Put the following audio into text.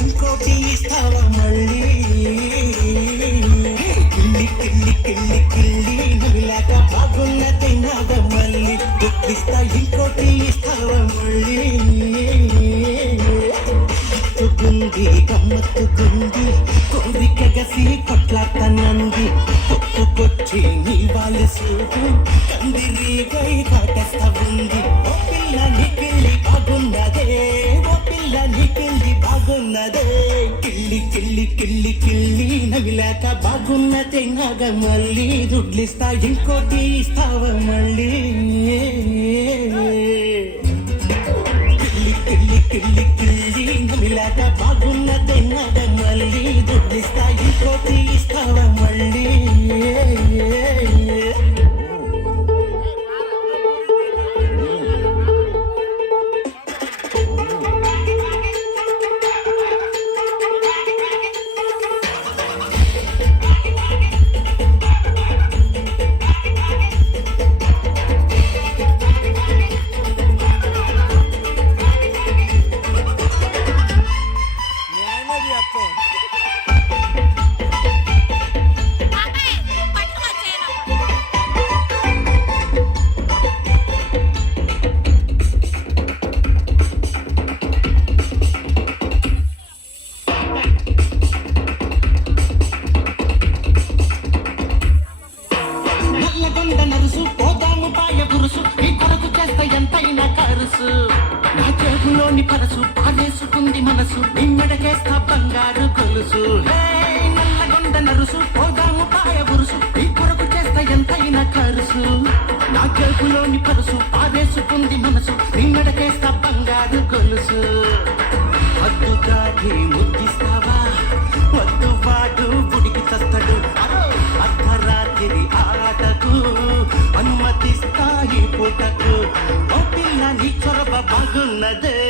ఇంకోటి ఇస్తావా మళ్ళీ కిల్లి కిల్లి కిల్లి కిల్లి నువ్వులాక బాగున్నది నాద మళ్ళీ దుఃఖిస్తా ఇంకోటి ఇస్తావా మళ్ళీ గుంది గమ్మత్తుకుంది కోరిక గసి కొట్లాతనంది కొట్టుకొచ్చి నీ వాళ్ళు సూపు కందిరీగై కాటేస్తా ఉంది ఓ పిల్ల నీకిల్లి బాగున్నదే ఓ పిల్ల నీకిల్లి బాగున్నదే కిల్లి కిల్లి కిల్లి కిల్లి నవిలాక బాగున్నదే నాగ మళ్ళీ దుడ్లిస్తా ఇంకోటి ఇస్తావా మళ్ళీ కిల్లి కిల్లి కిల్లి కిల్లి నవిలాక బాగున్నదే నాగ మళ్ళీ దుడ్లిస్తా ఇంకోటి ఇస్తావా మళ్ళీ నా చేతులోని పరసు పాలేసుకుంది మనసు నిమ్మెడకేస్తా బంగారు కొలుసు నల్లగొండ నరుసు పోదాము పాయ బురుసు ఈ కొరకు చేస్తా ఎంతైనా ఖర్చు నా చేతులోని పరసు పాలేసుకుంది మనసు నిమ్మెడకేస్తా బంగారు కొలుసు వద్దు దాటి ముద్దిస్తావా వద్దు వాడు బుడికి చస్తాడు అర్ధరాత్రి ఆటకు అనుమతిస్తాయి పూటకు ఓ పిల్ల నీ చొరవ బాగున్నదే